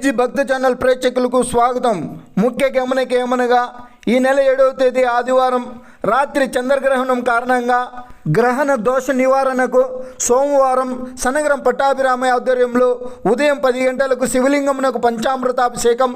BG భక్త channel ప్రేక్షకులకు స్వాగతం. ముఖ్య గమనిక ఏమనగా ఈ నెల ఏడవ తేదీ ఆదివారం రాత్రి చంద్రగ్రహణం కారణంగా గ్రహణ దోష నివారణకు సోమవారం సనగరం పట్టాభిరామయ్య ఆధ్వర్యంలో ఉదయం పది గంటలకు శివలింగమునకు పంచామృతాభిషేకం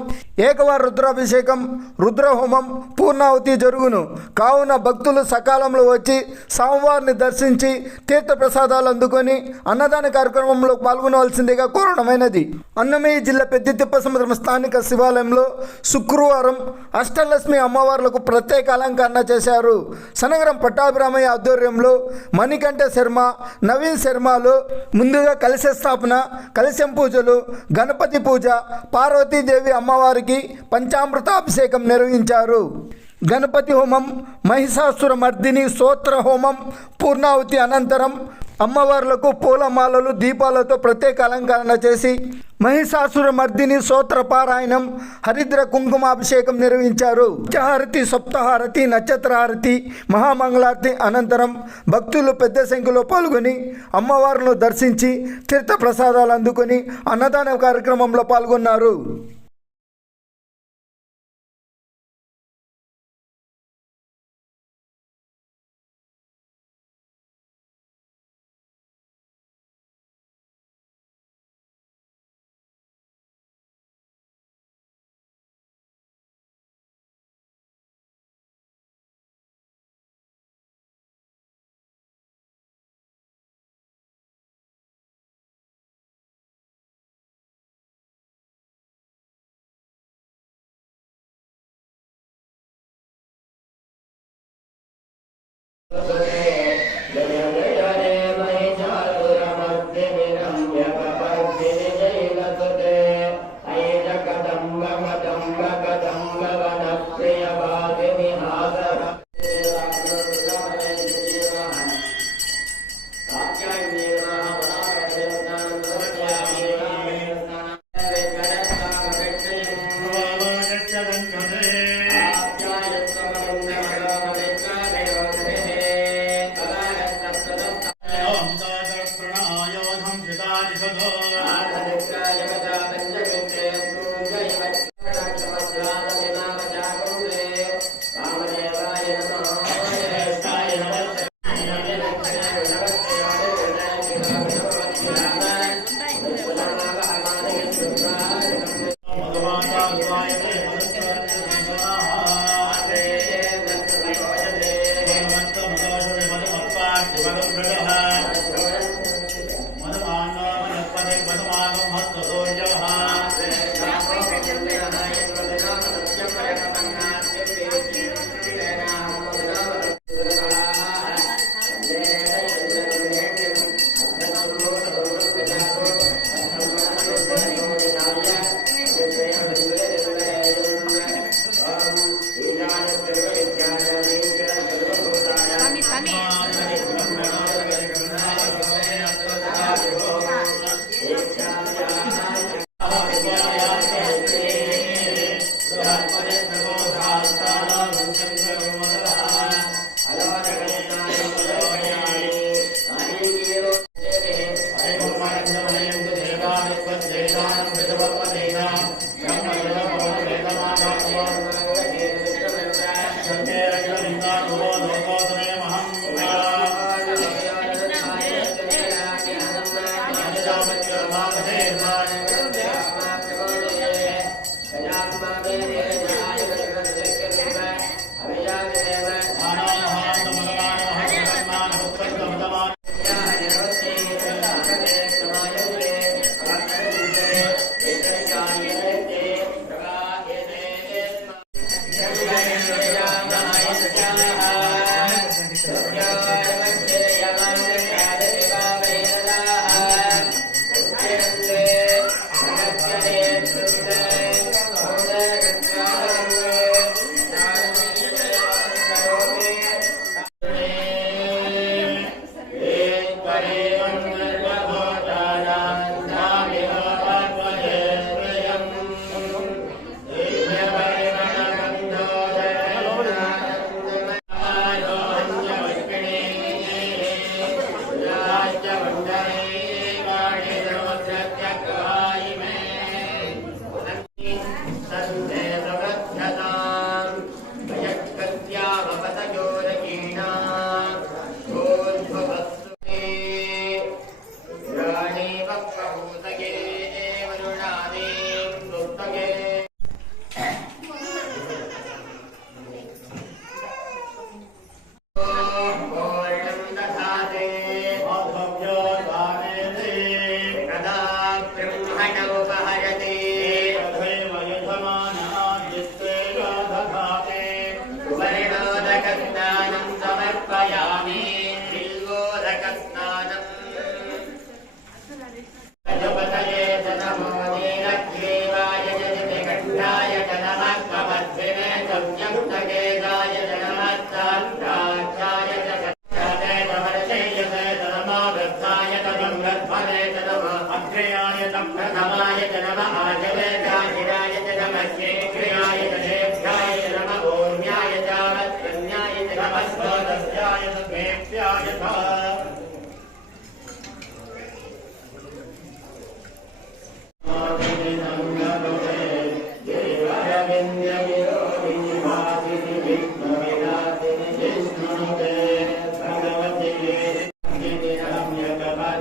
ఏకవార రుద్రాభిషేకం రుద్రహోమం పూర్ణావతి జరుగును. కావున భక్తులు సకాలంలో వచ్చి స్వామివారిని దర్శించి తీర్థప్రసాదాలు అందుకొని అన్నదాన కార్యక్రమంలో పాల్గొనవలసిందిగా కోరడమైనది. అన్నమయ్య జిల్లా పెద్ద తిప్పసముద్రం స్థానిక శివాలయంలో శుక్రవారం అష్టలక్ష్మి అమ్మవార్లకు ప్రత్యేక అలంకరణ చేశారు. సనగరం పట్టాభిరామయ్య ఆధ్వర్యంలో మణికంఠ శర్మ నవీన్ శర్మలు ముందుగా కలశ స్థాపన కలశం పూజలు గణపతి పూజ పార్వతీదేవి అమ్మవారికి పంచామృతాభిషేకం నిర్వహించారు. గణపతి హోమం మహిషాసుర మర్దిని స్తోత్ర హోమం పూర్ణావతి అనంతరం అమ్మవార్లకు పూలమాలలు దీపాలతో ప్రత్యేక అలంకరణ చేసి మహిషాసుర మర్దిని పారాయణం హరిద్ర కుంకుమాభిషేకం నిర్వహించారు. హారతి సప్తహారతి నక్షత్రహారతి మహామంగళారతి అనంతరం భక్తులు పెద్ద సంఖ్యలో పాల్గొని అమ్మవారును దర్శించి తీర్థ ప్రసాదాలు అందుకొని అన్నదాన కార్యక్రమంలో పాల్గొన్నారు.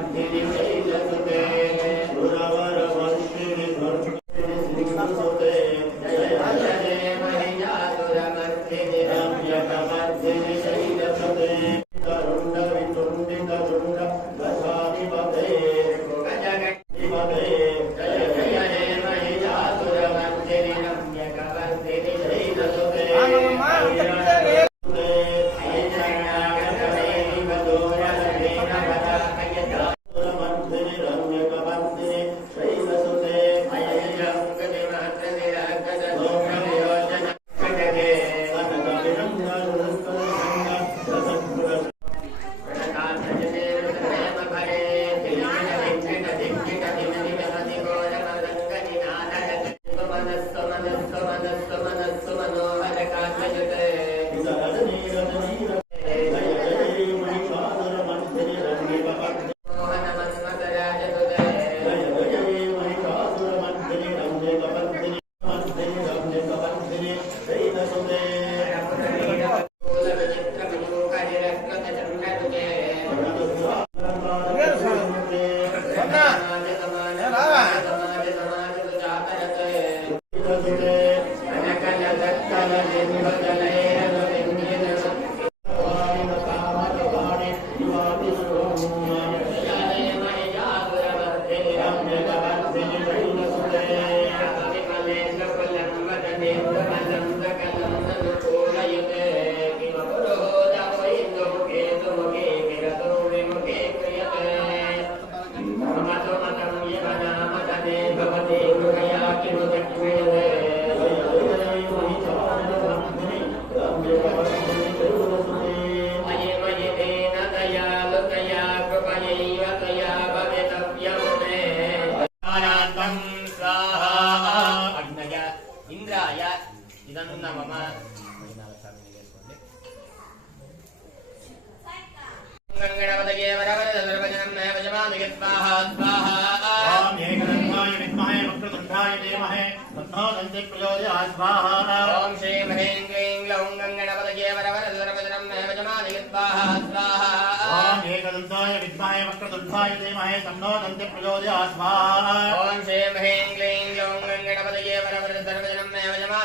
and they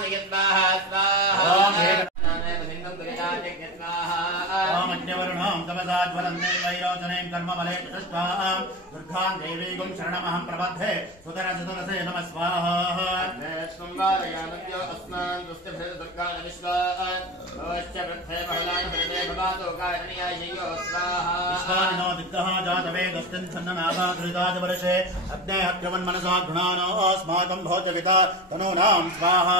स्वाहा कर्मबले प्रतिष्ठाम् दुर्गाम् देवीगुम् शरणमहम् प्रबद्धे सुतरसुतरसे नमः स्वाहानो दिग्धः जातवेदस्तिन्सन्ननाभाधृताजवर्षे अग्नेः क्रमन् मनसा घृणानो अस्माकम् भोजविता तनूनां स्वाहा।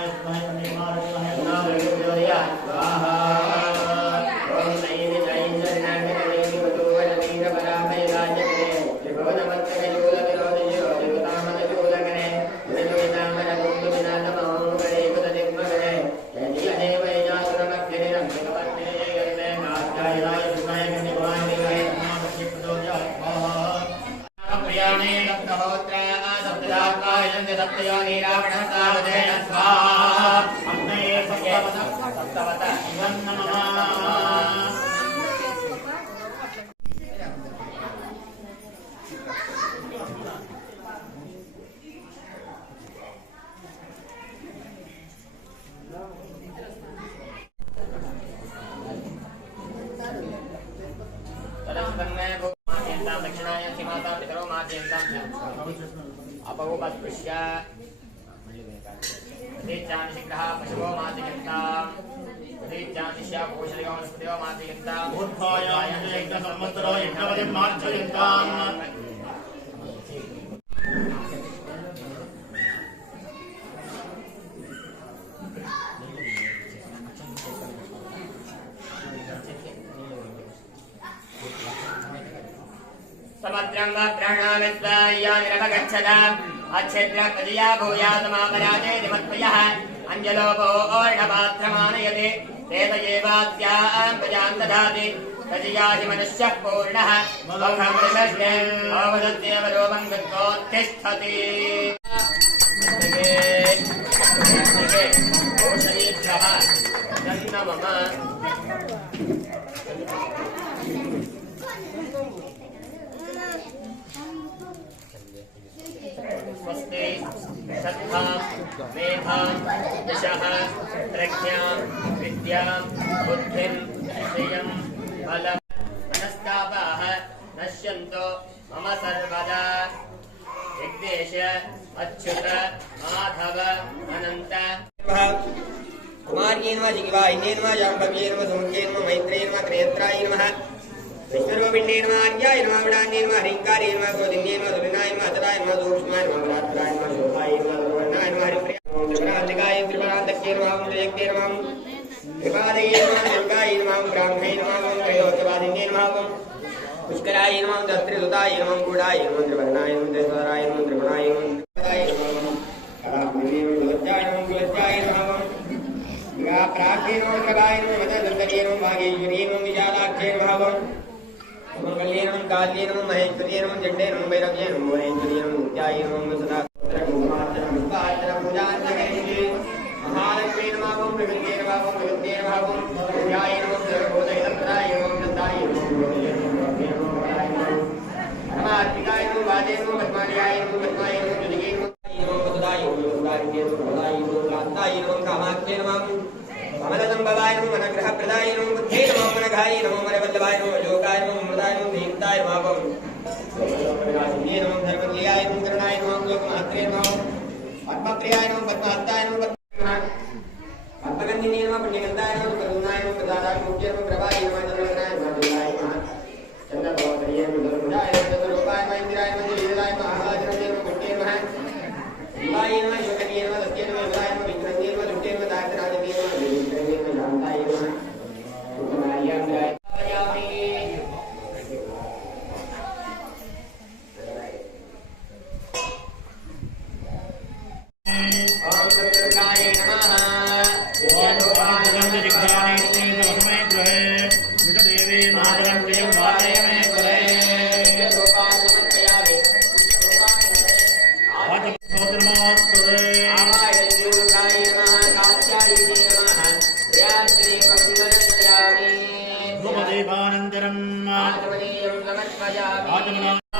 Apa gue pas bersih जानिशिग्रः पशवो मातिगन्ताम् ൂർഭോയോസംവത്സരോ യജ്ഞപതി മാർജയന്താം സമദ്രം വാ പ്രാണാമിത്വായ നിരവഗച്ഛതാം अच्छेद्र कदिया भूयातमापराजे निमत्प्रियः अञ्जलोपो ओर्णपात्रमानयते। प्रेतयेवास्याम् प्रजाम् दधाति। कदियाहि मनुष्यः पूर्णः। अवदद्देवलोपम् गत्वोत्तिष्ठति। मम। स्वस्ति श्रद्धां मेधां, दिशः, प्रज्ञां, विद्यां, बुद्धिं श्रियं बलं। मनस्तापाः नश्यन्तो, मम सर्वदा। विघ्नेश अच्युत, माधव, अनन्त। कुमार्ये नमः शिवायिन्ये नमः जाम्बव्ये नमः सुमुख्ये नमः मैत्रे नमः, त्रेत्राय नमः। विश्वरूपिण्ये नमः आर्याय नमः विडान्ये नमः हरिङ्कारे नमः गोदिन्ये नमः दुर्नाय नमः अतराय नमः सूक्ष्माय नमः। नमः त्रिजक्ते नमः त्रिपादये नमः दुर्गाय नमः ब्राह्मणे नमः त्रयोदवादिन्ये नमः पुष्कराय नमः दस्त्रिसुताय नमः गूढाय नमः त्रिवर्णाय नमः त्रिस्वराय नमः त्रिगुणाय नमः त्रिपदाय नमः कलात्मने नमः गुलज्जाय नमः गुलज्जाय नमः प्रार्थेनो प्रभायनो मदन्तर्येनो भागेश्वर्येनो विशालाक्षेनो भावम् मङ्गल्येनो काल्येनो महेश्वर्येनो जण्डेनो वैरव्येनो मोहेश्वर्येनो नित्यायेनो सदा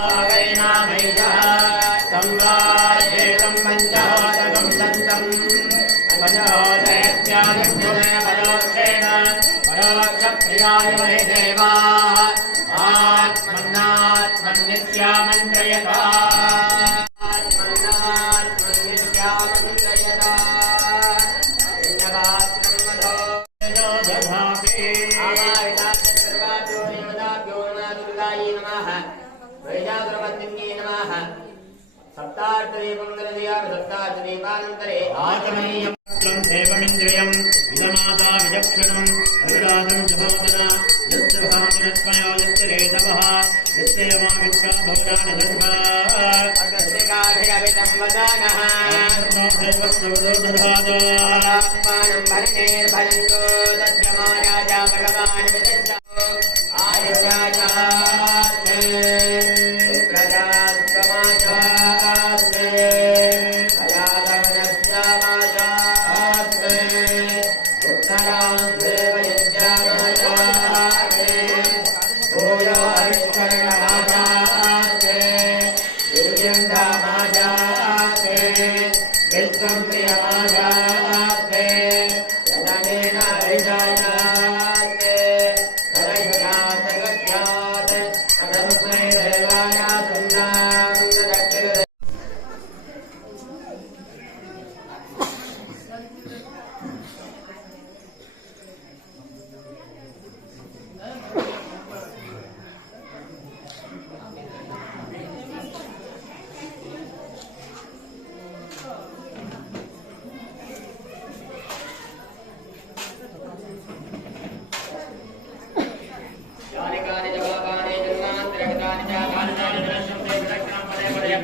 नामै वदानः भरणेर्भरन्तो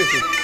谢谢。